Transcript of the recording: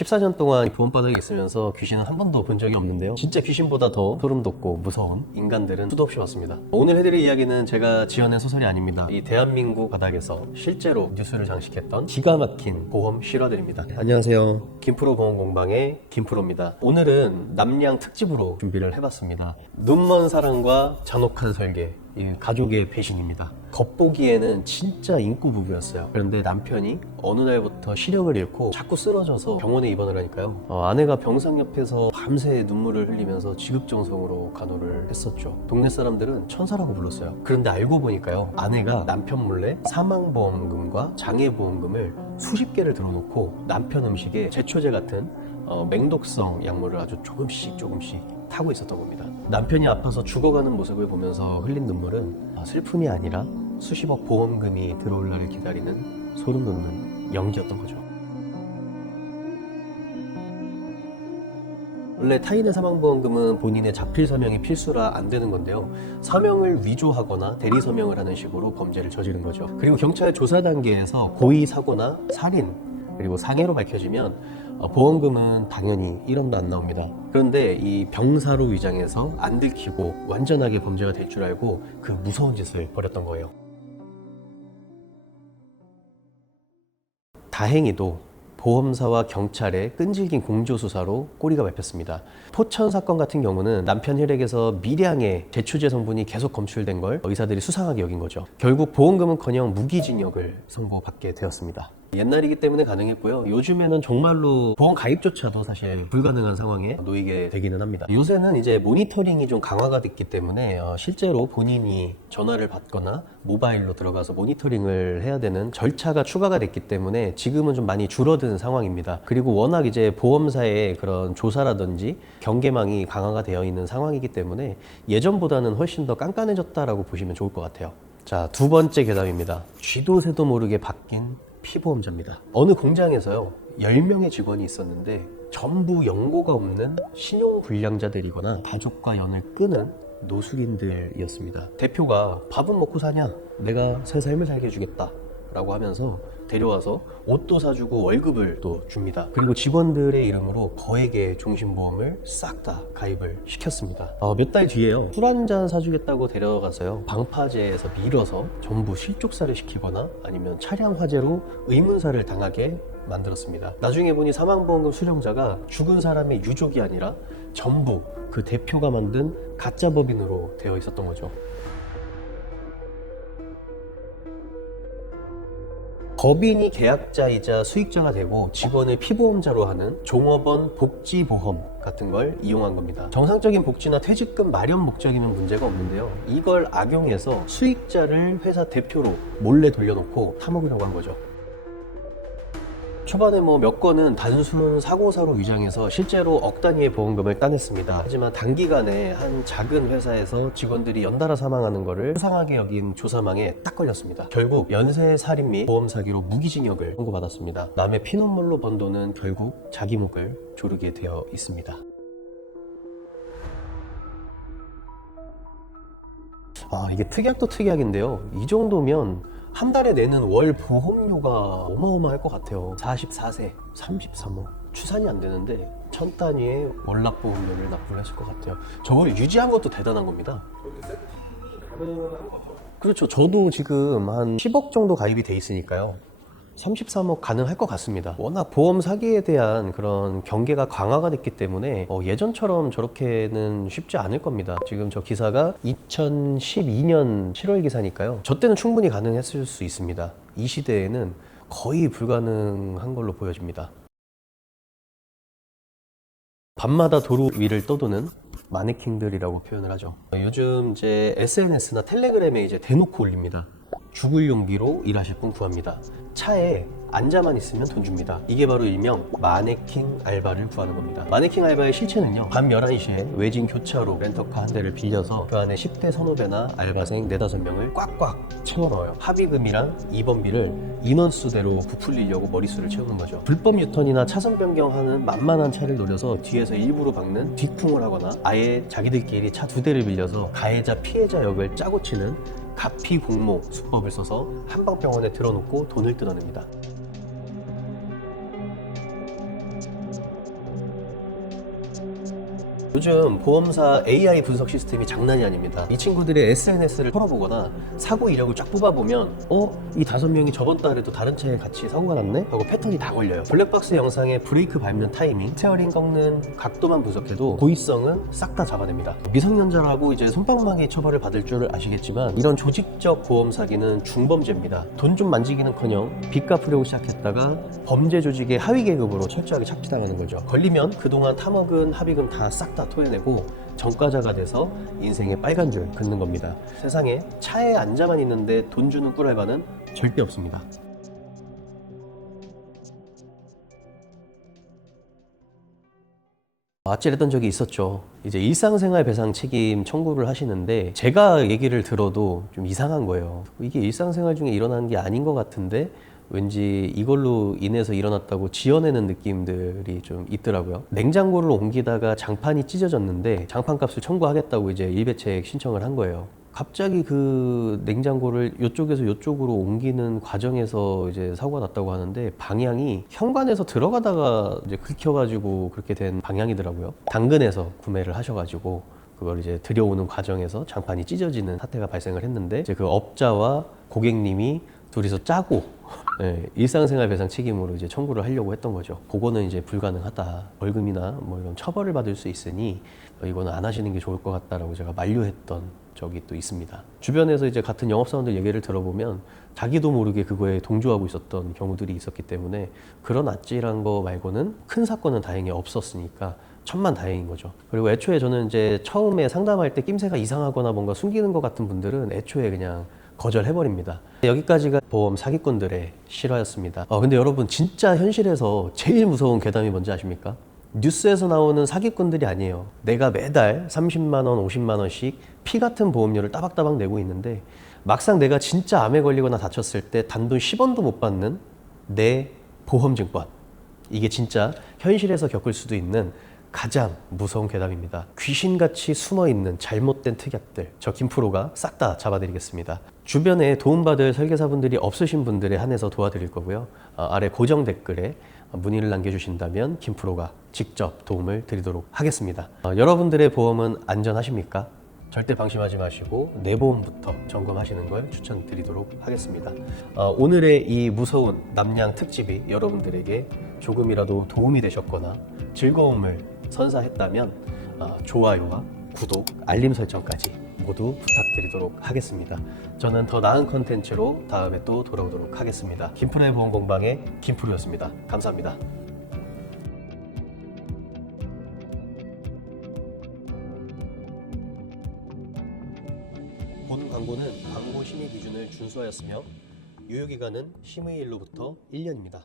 14년 동안 보험바닥에 있으면서 귀신은 한 번도 본 적이 없는데요. 진짜 귀신보다 더 소름 돋고 무서운 인간들은 수도 없이 왔습니다. 오늘 해드릴 이야기는 제가 지어낸 소설이 아닙니다. 이 대한민국 바닥에서 실제로 뉴스를 장식했던 기가 막힌 보험 실화들입니다. 안녕하세요. 김프로 보험공방의 김프로입니다. 오늘은 남양 특집으로 준비를 해봤습니다. 눈먼 사랑과 잔혹한 설계, 이 가족의 배신입니다. 겉보기에는 진짜 인구 부부였어요. 그런데 남편이 어느 날부터 시력을 잃고 자꾸 쓰러져서 병원에 입원을 하니까요. 아내가 병상 옆에서 밤새 눈물을 흘리면서 지극정성으로 간호를 했었죠. 동네 사람들은 천사라고 불렀어요. 그런데 알고 보니까요, 아내가 남편 몰래 사망보험금과 장애보험금을 수십 개를 들어놓고 남편 음식에 제초제 같은 맹독성 약물을 아주 조금씩 타고 있었던 겁니다. 남편이 아파서 죽어가는 모습을 보면서 흘린 눈물은 슬픔이 아니라 수십억 보험금이 들어올 날을 기다리는 소름 돋는 연기였던 거죠. 원래 타인의 사망보험금은 본인의 자필 서명이 필수라 안 되는 건데요. 서명을 위조하거나 대리 서명을 하는 식으로 범죄를 저지른 거죠. 그리고 경찰 조사 단계에서 고의 사고나 살인 그리고 상해로 밝혀지면 보험금은 당연히 1원도 안 나옵니다. 그런데 이 병사로 위장해서 안 들키고 완전하게 범죄가 될 줄 알고 그 무서운 짓을 벌였던 거예요. 다행히도 보험사와 경찰의 끈질긴 공조수사로 꼬리가 밟혔습니다. 포천 사건 같은 경우는 남편 혈액에서 미량의 제초제 성분이 계속 검출된 걸 의사들이 수상하게 여긴 거죠. 결국 보험금은커녕 무기징역을 선고받게 되었습니다. 옛날이기 때문에 가능했고요. 요즘에는 정말로 보험 가입조차도 사실 불가능한 상황에 놓이게 되기는 합니다. 요새는 이제 모니터링이 좀 강화가 됐기 때문에 실제로 본인이 전화를 받거나 모바일로 들어가서 모니터링을 해야 되는 절차가 추가가 됐기 때문에 지금은 좀 많이 줄어든 상황입니다. 그리고 워낙 이제 보험사의 그런 조사라든지 경계망이 강화가 되어 있는 상황이기 때문에 예전보다는 훨씬 더 깐깐해졌다라고 보시면 좋을 것 같아요. 자, 두 번째 괴담입니다. 쥐도 새도 모르게 바뀐 피보험자입니다. 어느 공장에서요, 10명의 직원이 있었는데 전부 연고가 없는 신용불량자들이거나 가족과 연을 끊은 노숙인들이었습니다. 대표가 밥은 먹고 사냐? 내가 새 삶을 살게 해주겠다 라고 하면서 데려와서 옷도 사주고 월급을 또 줍니다. 그리고 직원들의 이름으로 거액의 종신보험을 싹 다 가입을 시켰습니다. 몇 달 뒤에요, 술 한잔 사주겠다고 데려가서요, 방파제에서 밀어서 전부 실족사를 시키거나 아니면 차량 화재로 의문사를 당하게 만들었습니다. 나중에 보니 사망보험금 수령자가 죽은 사람의 유족이 아니라 전부 그 대표가 만든 가짜 법인으로 되어 있었던 거죠. 법인이 계약자이자 수익자가 되고 직원을 피보험자로 하는 종업원 복지보험 같은 걸 이용한 겁니다. 정상적인 복지나 퇴직금 마련 목적이면 문제가 없는데요. 이걸 악용해서 수익자를 회사 대표로 몰래 돌려놓고 타먹으려고 한 거죠. 초반에 몇 건은 단순 사고사로 위장해서 실제로 억 단위의 보험금을 따냈습니다. 하지만 단기간에 한 작은 회사에서 직원들이 연달아 사망하는 것을 수상하게 여긴 조사망에 딱 걸렸습니다. 결국 연쇄 살인 및 보험 사기로 무기징역을 선고받았습니다. 남의 피눈물로 번 돈은 결국 자기 목을 조르게 되어 있습니다. 이게 특약도 특약인데요. 이 정도면 한 달에 내는 월 보험료가 어마어마할 것 같아요. 44세, 33억. 추산이 안 되는데 1000단위의 월납 보험료를 납부를 했을 것 같아요. 저걸 유지한 것도 대단한 겁니다. 그렇죠. 저도 지금 한 10억 정도 가입이 돼 있으니까요. 33억 가능할 것 같습니다. 워낙 보험 사기에 대한 그런 경계가 강화가 됐기 때문에 예전처럼 저렇게는 쉽지 않을 겁니다. 지금 저 기사가 2012년 7월 기사니까요. 저 때는 충분히 가능했을 수 있습니다. 이 시대에는 거의 불가능한 걸로 보여집니다. 밤마다 도로 위를 떠도는 마네킹들이라고 표현을 하죠. 요즘 이제 SNS나 텔레그램에 이제 대놓고 올립니다. 죽을 용기로 일하실 분 구합니다. 차에 앉아만 있으면 돈 줍니다. 이게 바로 일명 마네킹 알바를 구하는 겁니다. 마네킹 알바의 실체는요, 밤 11시에 외진 교차로 렌터카 한 대를 빌려서 그 안에 10대 선후배나 알바생 4-5명을 꽉꽉 채워 넣어요. 합의금이랑 입원비를 인원수대로 부풀리려고 머릿수를 채우는 거죠. 불법 유턴이나 차선 변경하는 만만한 차를 노려서 뒤에서 일부러 박는 뒷풍을 하거나 아예 자기들끼리 차 2대를 빌려서 가해자 피해자 역을 짜고 치는 가피공모 수법을 써서 한방병원에 들어놓고 돈을 뜯어냅니다. 요즘 보험사 AI 분석 시스템이 장난이 아닙니다. 이 친구들의 SNS를 털어보거나 사고 이력을 쫙 뽑아보면 이 5명이 저번 달에도 다른 차에 같이 사고가 났네? 하고 패턴이 다 걸려요. 블랙박스 영상의 브레이크 밟는 타이밍, 스티어링 꺾는 각도만 분석해도 고의성은 싹 다 잡아냅니다. 미성년자라고 이제 손방망이 처벌을 받을 줄 아시겠지만 이런 조직적 보험 사기는 중범죄입니다. 돈 좀 만지기는커녕 빚 갚으려고 시작했다가 범죄 조직의 하위 계급으로 철저하게 착취당하는 거죠. 걸리면 그동안 타먹은 합의금 다 싹 다 토해내고 전과자가 돼서 인생의 빨간 줄 긋는 겁니다. 세상에 차에 앉아만 있는데 돈 주는 꿀알바는 절대 없습니다. 아찔했던 적이 있었죠. 이제 일상생활 배상 책임 청구를 하시는데 제가 얘기를 들어도 좀 이상한 거예요. 이게 일상생활 중에 일어나는 게 아닌 것 같은데 왠지 이걸로 인해서 일어났다고 지어내는 느낌들이 좀 있더라고요. 냉장고를 옮기다가 장판이 찢어졌는데 장판값을 청구하겠다고 이제 일배책 신청을 한 거예요. 갑자기 그 냉장고를 이쪽에서 이쪽으로 옮기는 과정에서 이제 사고가 났다고 하는데 방향이 현관에서 들어가다가 이제 긁혀가지고 그렇게 된 방향이더라고요. 당근에서 구매를 하셔가지고 그걸 이제 들여오는 과정에서 장판이 찢어지는 사태가 발생을 했는데 이제 그 업자와 고객님이 둘이서 짜고 일상생활 배상 책임으로 이제 청구를 하려고 했던 거죠. 그거는 이제 불가능하다. 벌금이나 뭐 이런 처벌을 받을 수 있으니 이거는 안 하시는 게 좋을 것 같다라고 제가 만류했던 적이 또 있습니다. 주변에서 이제 같은 영업사원들 얘기를 들어보면 자기도 모르게 그거에 동조하고 있었던 경우들이 있었기 때문에 그런 아찔한 거 말고는 큰 사건은 다행히 없었으니까 천만 다행인 거죠. 그리고 애초에 저는 이제 처음에 상담할 때 낌새가 이상하거나 뭔가 숨기는 것 같은 분들은 애초에 그냥 거절해버립니다. 여기까지가 보험 사기꾼들의 실화였습니다. 근데 여러분 진짜 현실에서 제일 무서운 괴담이 뭔지 아십니까? 뉴스에서 나오는 사기꾼들이 아니에요. 내가 매달 30만 원, 50만 원씩 피 같은 보험료를 따박따박 내고 있는데 막상 내가 진짜 암에 걸리거나 다쳤을 때 단돈 10원도 못 받는 내 보험증권. 이게 진짜 현실에서 겪을 수도 있는 가장 무서운 괴담입니다. 귀신같이 숨어있는 잘못된 특약들, 저 김프로가 싹 다 잡아드리겠습니다. 주변에 도움받을 설계사분들이 없으신 분들에 한해서 도와드릴 거고요. 아래 고정 댓글에 문의를 남겨주신다면 김프로가 직접 도움을 드리도록 하겠습니다. 여러분들의 보험은 안전하십니까? 절대 방심하지 마시고 내 보험부터 점검하시는 걸 추천드리도록 하겠습니다. 오늘의 이 무서운 남양 특집이 여러분들에게 조금이라도 도움이 되셨거나 즐거움을 선사했다면 좋아요와 구독, 알림 설정까지 모두 부탁드리도록 하겠습니다. 저는 더 나은 컨텐츠로 다음에 또 돌아오도록 하겠습니다. 김프로의 보험공방의 김프로였습니다. 감사합니다. 본 광고는 광고 심의 기준을 준수하였으며 유효기간은 심의일로부터 1년입니다.